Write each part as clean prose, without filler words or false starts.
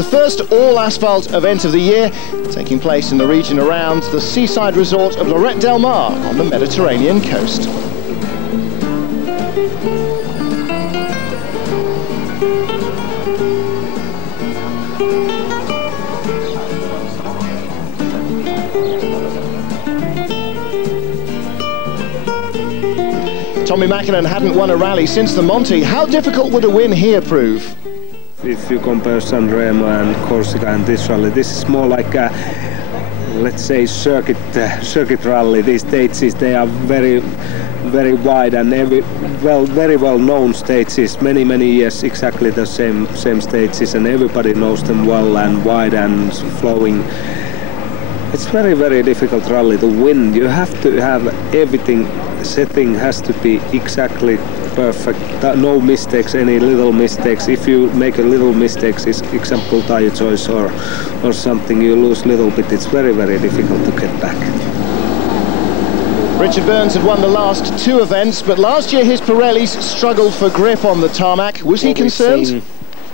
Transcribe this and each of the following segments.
the first all-asphalt event of the year, taking place in the region around the seaside resort of Lloret del Mar on the Mediterranean coast. Tommi Makinen hadn't won a rally since the Monte. How difficult would a win here prove? If you compare San Remo and Corsica and this rally, this is more like a, let's say, circuit rally. These stages, they are very wide and very well known stages. Many years, exactly the same stages, and everybody knows them well and wide and flowing. It's very difficult rally to win. You have to have everything. Setting has to be exactly perfect. No mistakes, any little mistakes. If you make a little mistakes, example tire choice or something, you lose a little bit. It's very difficult to get back. Richard Burns had won the last two events, but last year his Pirellis struggled for grip on the tarmac. Was he concerned?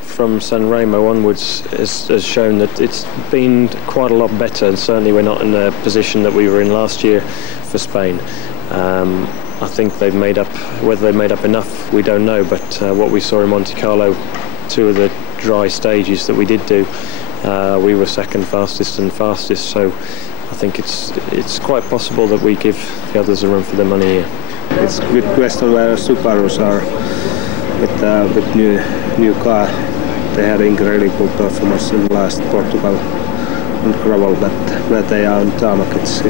From San Remo onwards has shown that it's been quite a lot better, and certainly we're not in the position that we were in last year for Spain. I think they've made up, whether they've made up enough we don't know, but what we saw in Monte Carlo, two of the dry stages that we did do, we were second fastest and fastest, so I think it's quite possible that we give the others a run for their money here. It's a good question where Subarus are with new car. They had incredible performance in last Portugal on gravel, but where they are on tarmac, it's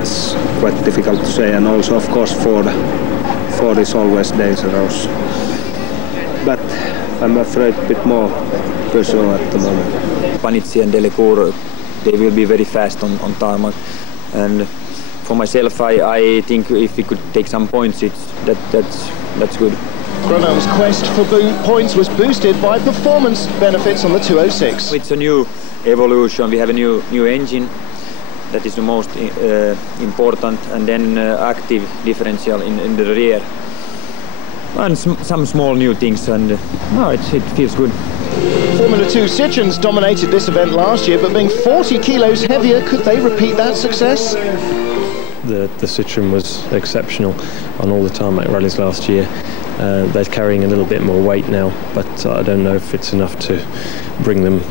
quite difficult to say. And also, of course, Ford is always dangerous. But I'm afraid a bit more Peugeot at the moment. Panizzi and Delecour, they will be very fast on tarmac. And for myself, I think if we could take some points, that's good. Gronholm's quest for points was boosted by performance benefits on the 206. It's a new evolution. We have a new engine. That is the most important, and then active differential in the rear. And some small new things, and it feels good. Formula 2 Citroens dominated this event last year, but being 40 kilos heavier, could they repeat that success? The Citroen was exceptional on all the tarmac rallies last year. They're carrying a little bit more weight now, but I don't know if it's enough to bring them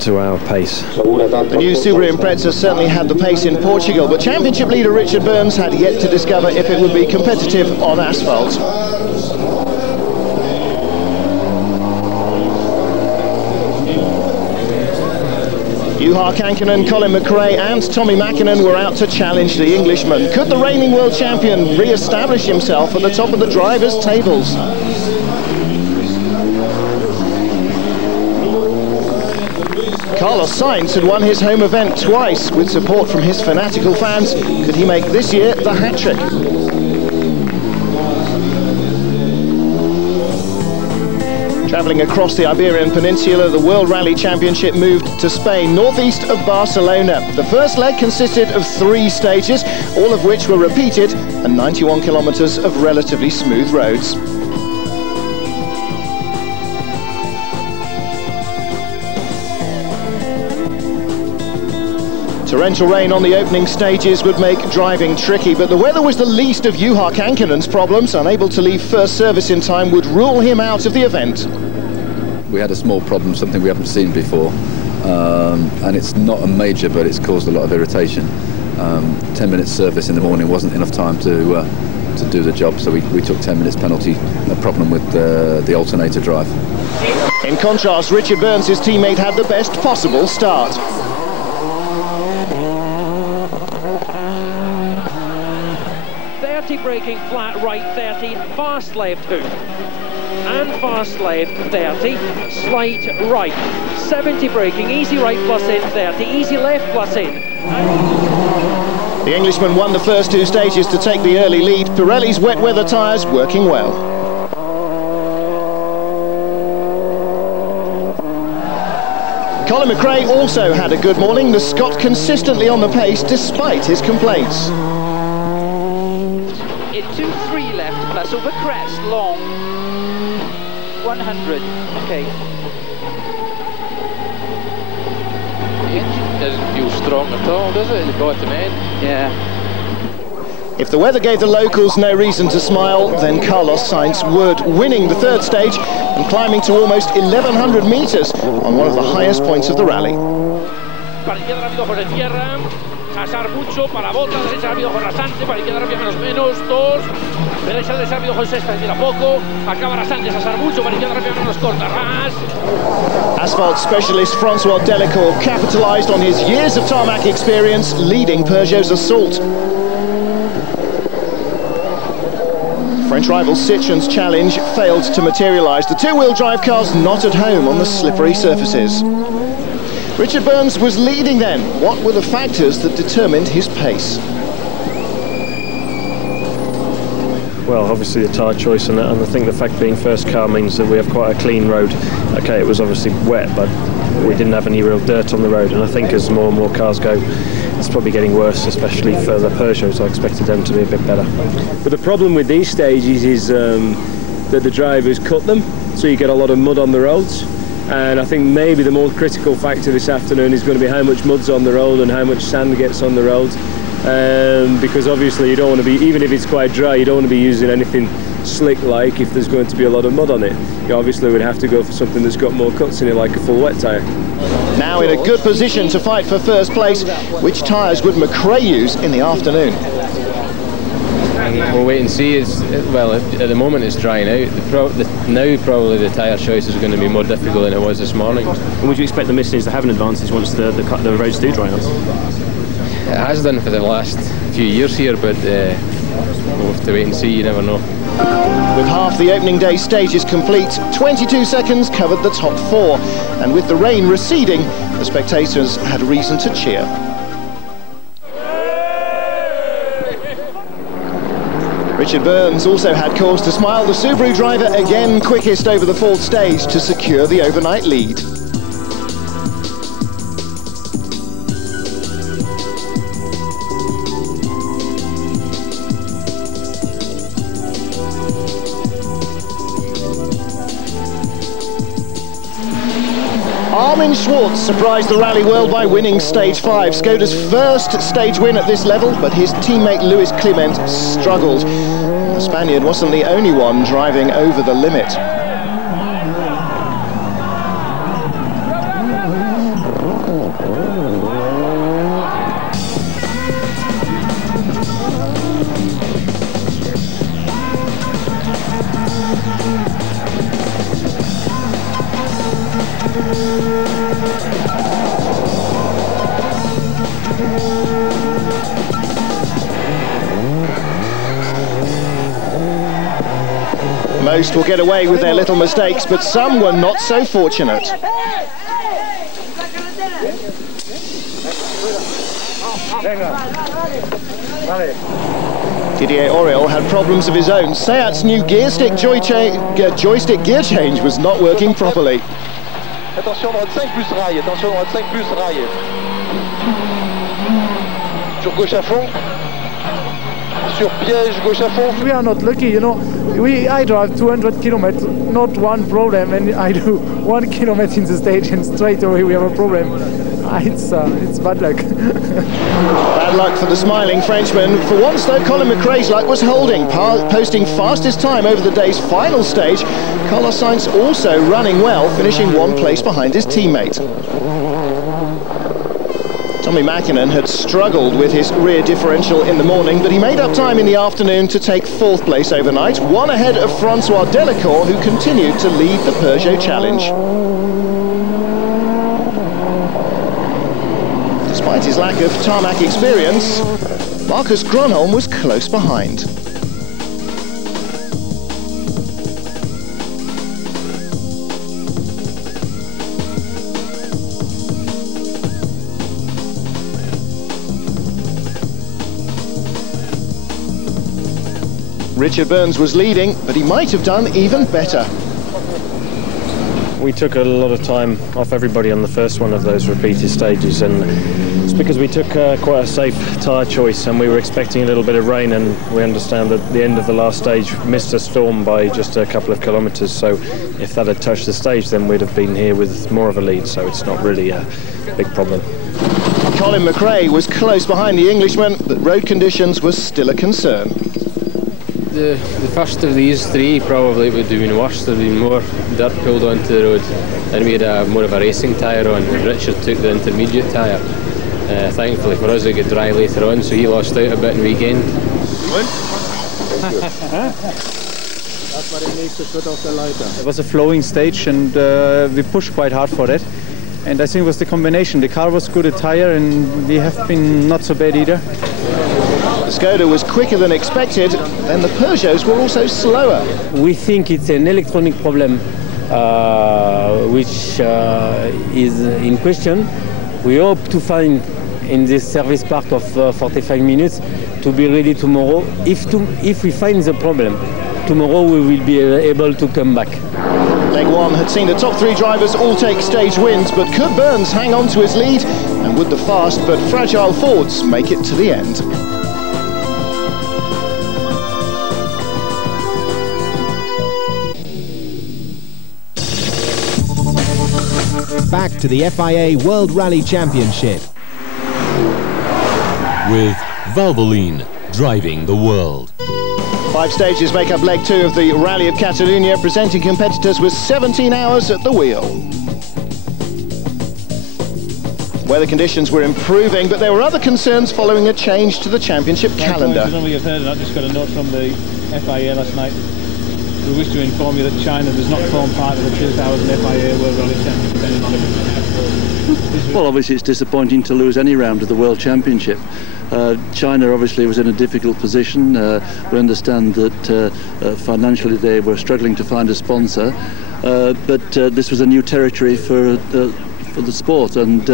to our pace. The new Subaru Impreza certainly had the pace in Portugal, but championship leader Richard Burns had yet to discover if it would be competitive on asphalt. Juha Kankkunen, Colin McRae and Tommi Makinen were out to challenge the Englishman. Could the reigning world champion re-establish himself at the top of the drivers' tables? Carlos Sainz had won his home event twice with support from his fanatical fans. Could he make this year the hat-trick? Travelling across the Iberian Peninsula, the World Rally Championship moved to Spain, northeast of Barcelona. The first leg consisted of 3 stages, all of which were repeated, and 91 kilometres of relatively smooth roads. Torrential rain on the opening stages would make driving tricky, but the weather was the least of Juha Kankkunen's problems. Unable to leave first service in time would rule him out of the event. We had a small problem, something we haven't seen before, and it's not a major, but it's caused a lot of irritation. 10 minutes service in the morning wasn't enough time to do the job, so we took 10 minutes penalty, a problem with the alternator drive. In contrast, Richard Burns' teammate had the best possible start. Braking flat right 30, fast left hook, and fast left 30, slight right, 70 braking, easy right plus in 30, easy left plus in. The Englishman won the first 2 stages to take the early lead. Pirelli's wet weather tyres working well. Colin McRae also had a good morning. The Scot consistently on the pace despite his complaints. 2-3 left plus over crest, long 100, okay. engine doesn't feel strong at all, does it, at the bottom end? Yeah. If the weather gave the locals no reason to smile, then Carlos Sainz would, winning the third stage and climbing to almost 1,100 metres on one of the highest points of the rally. Para izquierda rápido José Tierra, Hasar mucho, para Bota, derecha rápido José Rasante, para izquierda rápido menos, 2, derecha rápido José Sexta, izquierda poco, acaba Rasante, Hasar mucho, para izquierda rápido menos corta, ras. Asphalt specialist Francois Delecour capitalised on his years of tarmac experience, leading Peugeot's assault. French rival Citroën's challenge failed to materialise. The two-wheel drive cars not at home on the slippery surfaces. Richard Burns was leading then. What were the factors that determined his pace? Well, obviously the tyre choice, and I think the fact being first car means that we have quite a clean road. Okay, it was obviously wet, but we didn't have any real dirt on the road, and I think as more and more cars go, it's probably getting worse, especially for the Peugeots. I expected them to be a bit better. But the problem with these stages is that the drivers cut them, so you get a lot of mud on the roads. And I think maybe the more critical factor this afternoon is going to be how much mud's on the road and how much sand gets on the road. Because obviously you don't want to be, even if it's quite dry, you don't want to be using anything slick like if there's going to be a lot of mud on it. You obviously would have to go for something that's got more cuts in it, like a full wet tyre. Now in a good position to fight for first place. Which tyres would McRae use in the afternoon? We'll wait and see. Well, at the moment it's drying out. Now probably the tyre choice is going to be more difficult than it was this morning. And would you expect the Mercedes to have an advantage once the roads do dry out? It has done for the last few years here, but we'll have to wait and see, you never know. With half the opening day stages complete, 22 seconds covered the top 4. And with the rain receding, the spectators had reason to cheer. Richard Burns also had cause to smile. The Subaru driver again quickest over the fourth stage to secure the overnight lead. Armin Schwartz surprised the rally world by winning stage 5. Skoda's first stage win at this level, but his teammate Luis Clement struggled. The Spaniard wasn't the only one driving over the limit. Most will get away with their little mistakes, but some were not so fortunate. Didier Auriol had problems of his own. Seat's new joystick gear change was not working properly. Attention, droite 5 plus rail, attention, droite 5 plus rail. Sur gauche à fond. Sur piège, gauche à fond. We are not lucky, you know. I drive 200 kilometers, not one problem, and I do 1 kilometer in the stage and straight away we have a problem. It's bad luck. Bad luck for the smiling Frenchman. For once though, Colin McRae's luck was holding, posting fastest time over the day's final stage. Carlos Sainz also running well, finishing 1 place behind his teammate. Tommi Makinen had struggled with his rear differential in the morning, but he made up time in the afternoon to take 4th place overnight, 1 ahead of Francois Delecour, who continued to lead the Peugeot Challenge. Despite his lack of tarmac experience, Marcus Gronholm was close behind. Richard Burns was leading, but he might have done even better. We took a lot of time off everybody on the first one of those repeated stages, and it's because we took quite a safe tyre choice, and we were expecting a little bit of rain, and we understand that the end of the last stage missed a storm by just a couple of kilometres, so if that had touched the stage then we'd have been here with more of a lead, so it's not really a big problem. Colin McRae was close behind the Englishman, but road conditions were still a concern. The first of these three probably would have been worse. There would have been more dirt pulled onto the road, and we had more of a racing tyre on. Richard took the intermediate tyre. Thankfully for us, it got dry later on, so he lost out a bit and we gained. That's what it needs to put off the lighter. It was a flowing stage, and we pushed quite hard for it. And I think it was the combination. The car was good at tyre, and we have been not so bad either. The Skoda was quicker than expected, and the Peugeots were also slower. We think it's an electronic problem which is in question. We hope to find in this service park of 45 minutes to be ready tomorrow. If we find the problem, tomorrow we will be able to come back. Leg one had seen the top three drivers all take stage wins, but could Burns hang on to his lead? And would the fast but fragile Fords make it to the end? Back to the FIA World Rally Championship. With Valvoline driving the world. 5 stages make up leg 2 of the Rallye of Catalunya, presenting competitors with 17 hours at the wheel. Weather conditions were improving, but there were other concerns following a change to the championship calendar. I don't know if you've heard, I just got a note from the FIA last night. We wish to inform you that China does not form part of the 2000 FIA World Rally Championship. Well, obviously it's disappointing to lose any round of the World Championship. China obviously was in a difficult position. We understand that financially they were struggling to find a sponsor, but this was a new territory for the sport, and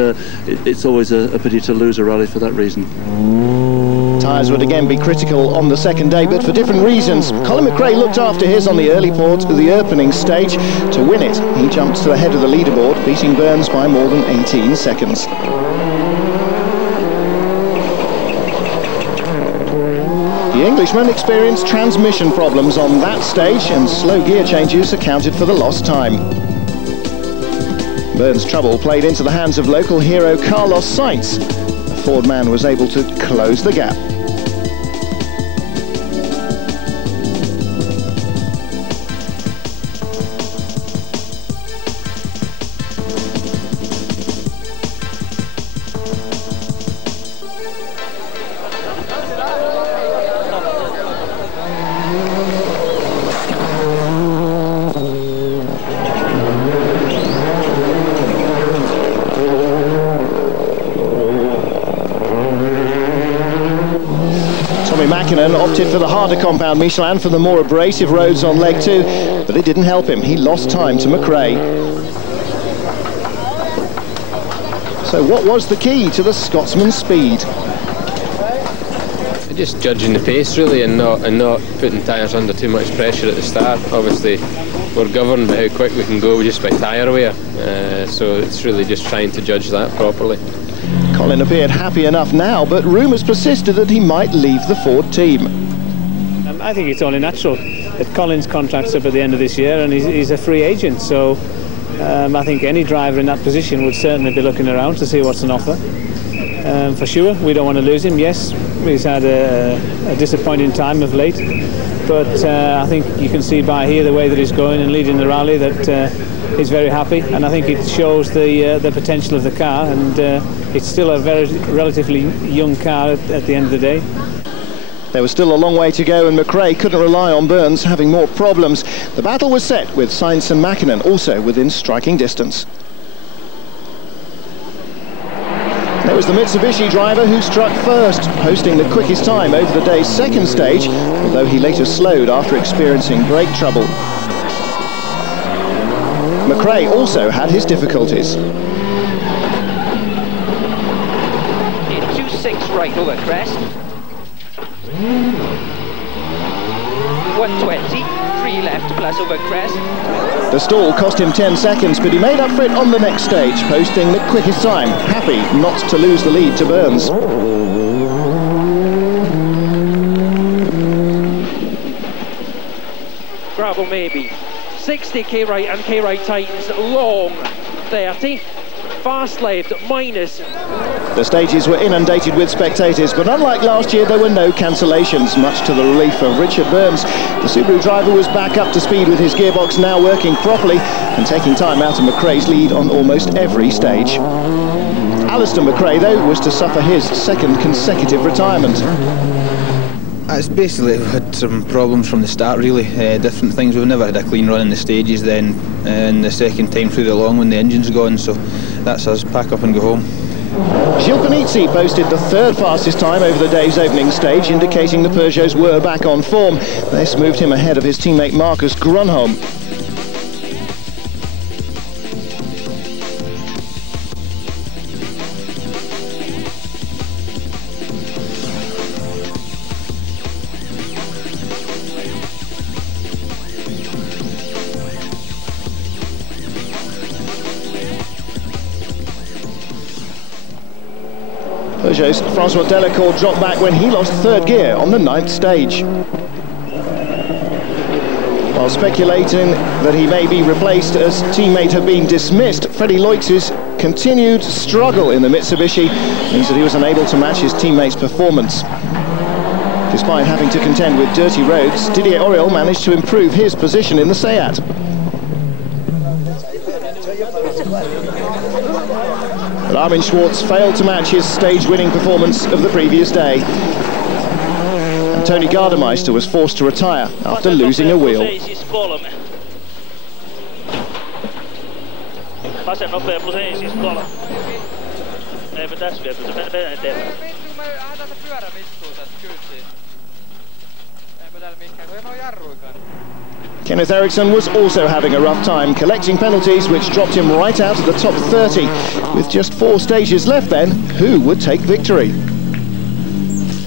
it's always a pity to lose a rally for that reason. Tyres would again be critical on the second day, but for different reasons. Colin McRae looked after his on the early port of the opening stage. To win it, he jumped to the head of the leaderboard, beating Burns by more than 18 seconds. The Englishman experienced transmission problems on that stage, and slow gear changes accounted for the lost time. Burns' trouble played into the hands of local hero Carlos Sainz. The Ford man was able to close the gap. Makinen opted for the harder compound Michelin for the more abrasive roads on leg 2, but it didn't help him. He lost time to McRae. So what was the key to the Scotsman's speed? Just judging the pace really, and not putting tyres under too much pressure at the start. Obviously we're governed by how quick we can go just by tyre wear, so it's really just trying to judge that properly. Colin appeared happy enough now, but rumours persisted that he might leave the Ford team. I think it's only natural that Colin's contract's up at the end of this year, and he's a free agent, so I think any driver in that position would certainly be looking around to see what's on offer. For sure, we don't want to lose him. Yes, he's had a disappointing time of late, but I think you can see by here the way that he's going and leading the rally that he's very happy, and I think it shows the potential of the car, and it's still a very relatively young car at the end of the day. There was still a long way to go, and McRae couldn't rely on Burns having more problems. The battle was set with Sainz and Makinen also within striking distance. There was the Mitsubishi driver who struck first, posting the quickest time over the day's second stage, although he later slowed after experiencing brake trouble. McRae also had his difficulties. In 2.6 right over crest. 120, 3 left plus over crest. The stall cost him 10 seconds, but he made up for it on the next stage, posting the quickest time, happy not to lose the lead to Burns. Gravel maybe. 60 K right and K right tightens long 30. fast left, minus. The stages were inundated with spectators, but unlike last year, there were no cancellations, much to the relief of Richard Burns. The Subaru driver was back up to speed with his gearbox now working properly and taking time out of McRae's lead on almost every stage. Alistair McRae, though, was to suffer his second consecutive retirement. It's basically had some problems from the start, really. Different things. We've never had a clean run in the stages, then and the second time through the long when the engine's gone, so that's us, pack up and go home. Gilles Panizzi posted the third fastest time over the day's opening stage, indicating the Peugeots were back on form. This moved him ahead of his teammate Marcus Gronholm. Peugeot's Francois Delecour dropped back when he lost third gear on the 9th stage. While speculating that he may be replaced as teammate had been dismissed, Freddy Loix's continued struggle in the Mitsubishi means that he was unable to match his teammate's performance. Despite having to contend with dirty roads, Didier Auriol managed to improve his position in the Seat. But Armin Schwartz failed to match his stage-winning performance of the previous day. And Tony Gardemeister was forced to retire after losing a wheel. Kenneth Eriksson was also having a rough time, collecting penalties which dropped him right out of the top 30. With just 4 stages left then, who would take victory?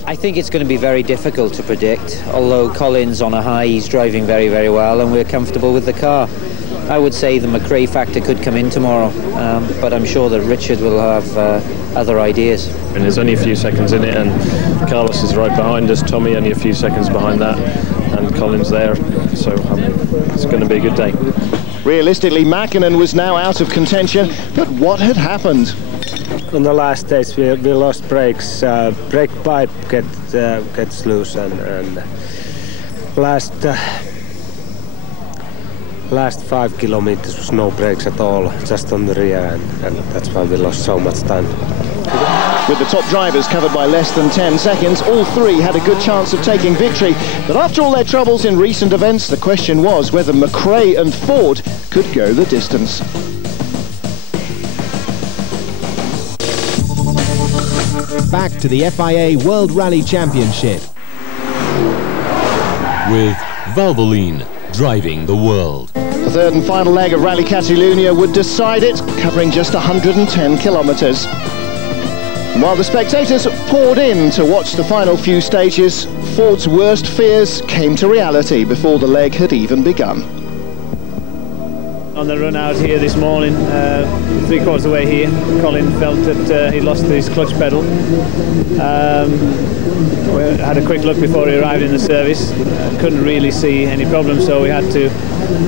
I think it's going to be very difficult to predict, although Colin's on a high, he's driving very, very well and we're comfortable with the car. I would say the McRae factor could come in tomorrow, but I'm sure that Richard will have other ideas. And there's only a few seconds in it, and Carlos is right behind us, Tommi only a few seconds behind that, and Colin's there, so it's going to be a good day. Realistically, Makinen was now out of contention, but what had happened? On the last stage we lost brakes, brake pipe gets loose, and last 5 kilometers was no brakes at all, just on the rear, and that's why we lost so much time. With the top drivers covered by less than 10 seconds, all 3 had a good chance of taking victory. But after all their troubles in recent events, the question was whether McRae and Ford could go the distance. Back to the FIA World Rally Championship. With Valvoline, driving the world. The third and final leg of Rallye Catalunya would decide it, covering just 110 kilometres. While the spectators poured in to watch the final few stages, Ford's worst fears came to reality before the leg had even begun. On the run out here this morning, 3/4 of the way here, Colin felt that he lost his clutch pedal. We had a quick look before he arrived in the service. Couldn't really see any problem, so we had to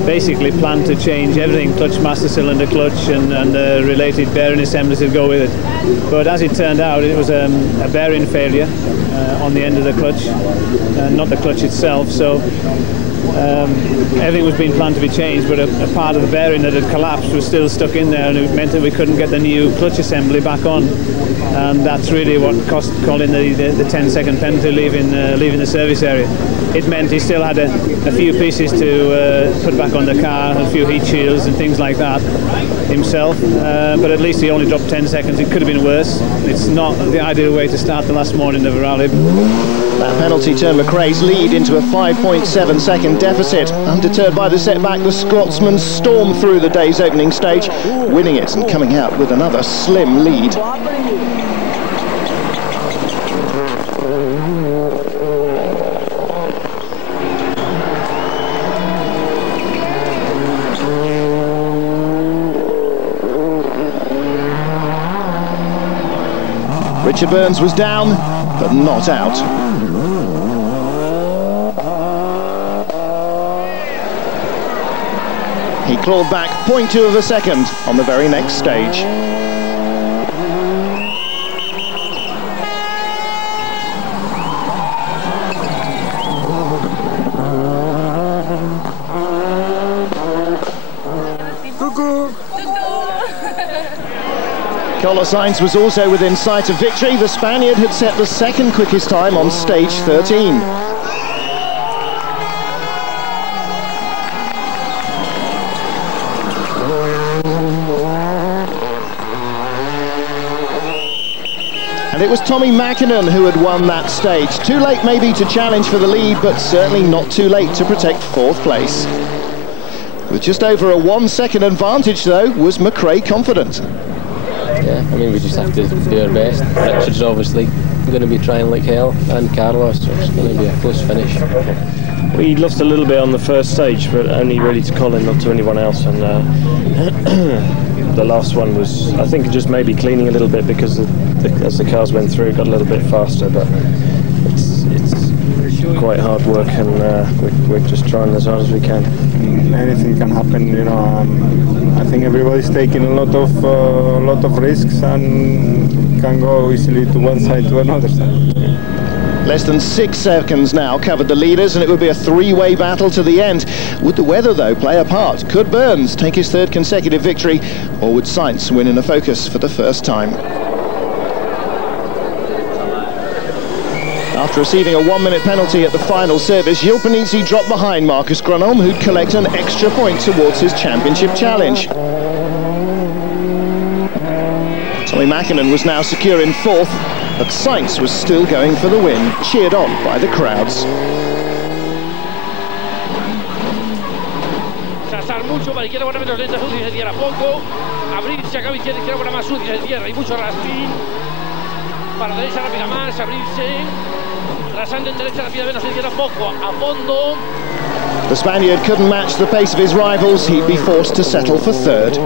basically plan to change everything, clutch, master cylinder, clutch, and related bearing assembly to go with it. But as it turned out, it was a bearing failure on the end of the clutch, not the clutch itself. So everything was being planned to be changed, but a part of the bearing that had collapsed was still stuck in there, and it meant that we couldn't get the new clutch assembly back on. And that's really what cost Colin the 10-second penalty leaving the service area. It meant he still had a few pieces to put back on the car, a few heat shields and things like that himself, but at least he only dropped 10 seconds. It could have been worse. It's not the ideal way to start the last morning of a rally. That penalty turned McRae's lead into a 5.7-second deficit. Undeterred by the setback, the Scotsman stormed through the day's opening stage, winning it and coming out with another slim lead. Richard Burns was down, but not out. He clawed back 0.2 of a second on the very next stage. Carlos Sainz was also within sight of victory. The Spaniard had set the second quickest time on stage 13. And it was Tommi Makinen who had won that stage. Too late maybe to challenge for the lead, but certainly not too late to protect fourth place. With just over a 1 second advantage though, was McRae confident. Yeah, I mean, we just have to do our best. Richard's obviously going to be trying like hell, and Carlos, so it's going to be a close finish. We lost a little bit on the first stage, but only really to Colin, not to anyone else. And the last one was, I think, just maybe cleaning a little bit because as the cars went through, it got a little bit faster. But it's quite hard work, and we're just trying as hard as we can. Anything can happen, you know. I think everybody's taking a lot of risks and can go easily to one side to another side. Less than 6 seconds now covered the leaders, and it would be a three-way battle to the end. Would the weather, though, play a part? Could Burns take his third consecutive victory, or would Sainz win in a Focus for the first time? After receiving a 1-minute penalty at the final service, Gilles Panizzi dropped behind Marcus Gronholm, who'd collect an extra point towards his championship challenge. Tommi Makinen was now secure in fourth, but Sainz was still going for the win, cheered on by the crowds. Mucho para izquierda, buena menos lenta, Sudia se cierra poco. Abrirse, acaba izquierda, buena más Sudia se cierra y mucho raspín. Para derecha rápida más, abrirse. Rasante en derecha rápida menos, se cierra poco, a fondo. The Spaniard couldn't match the pace of his rivals. He'd be forced to settle for third.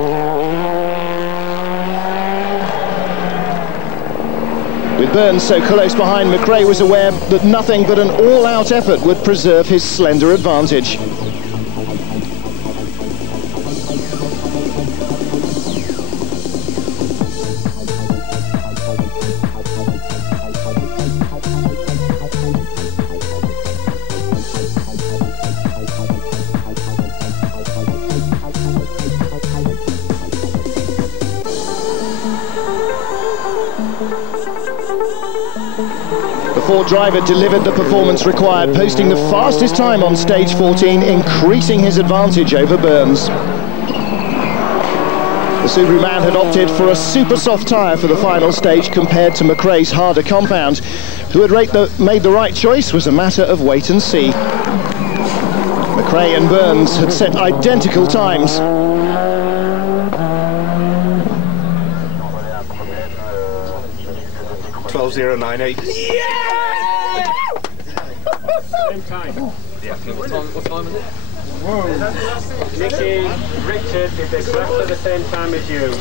With Burns so close behind, McRae was aware that nothing but an all-out effort would preserve his slender advantage. The Ford driver delivered the performance required, posting the fastest time on stage 14, increasing his advantage over Burns. The Subaru man had opted for a super soft tyre for the final stage compared to McRae's harder compound. Who had made the right choice was a matter of wait and see. McRae and Burns had set identical times. Yeah! Same time. Yeah. What time is it? Whoa. Nicky, Richard did exactly the same time as you.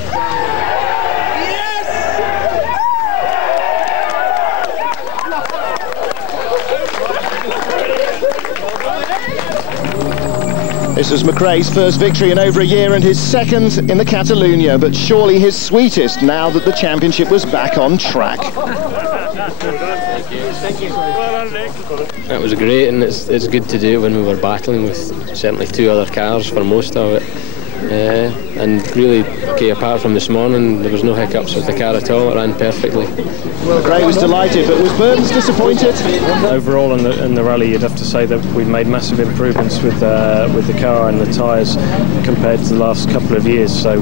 This was McRae's first victory in over a year and his second in the Catalunya, but surely his sweetest now that the championship was back on track. That was great, and it's good to do when we were battling with certainly two other cars for most of it. And really, okay, apart from this morning, there was no hiccups with the car at all. It ran perfectly. Overall in the rally, you'd have to say that we've made massive improvements with the car and the tyres compared to the last couple of years. So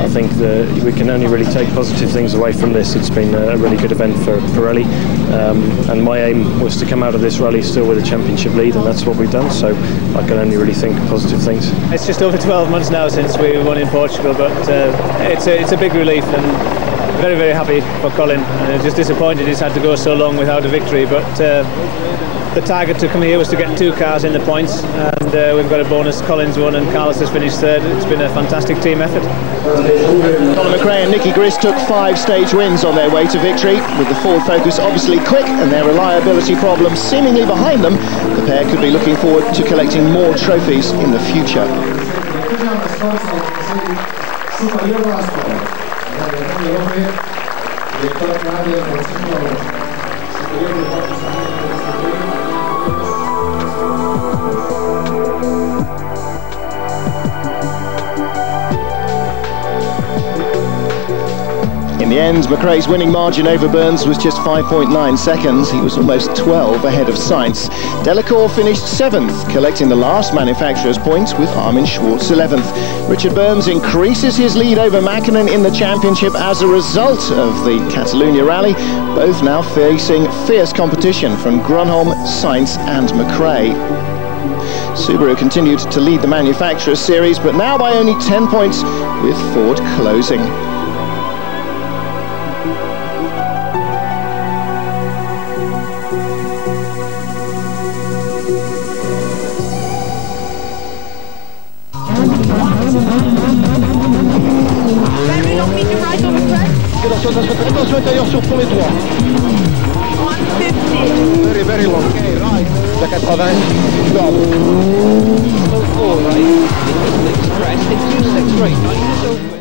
I think that we can only really take positive things away from this. It's been a really good event for Rally, and my aim was to come out of this rally still with a championship lead, and that's what we've done. So I can only really think positive things. It's just over 12 months now since we won in Portugal, but it's a big relief, and very, very happy for Colin. Just disappointed he's had to go so long without a victory, but the target to come here was to get two cars in the points, and we've got a bonus. Colin's won and Carlos has finished third. It's been a fantastic team effort. Colin McRae and Nicky Gris took 5 stage wins on their way to victory. With the Ford Focus obviously quick and their reliability problems seemingly behind them, the pair could be looking forward to collecting more trophies in the future. In the end, McRae's winning margin over Burns was just 5.9 seconds. He was almost 12 ahead of Sainz. Delecour finished 7th, collecting the last manufacturer's points with Armin Schwartz 11th. Richard Burns increases his lead over Makinen in the championship as a result of the Catalunya rally, both now facing fierce competition from Gronholm, Sainz and McRae. Subaru continued to lead the manufacturers series, but now by only 10 points, with Ford closing. Attention intérieur sur premier tour. Very, very long. Okay, right. La 80. Stop. Crest, it's 263, 90 over.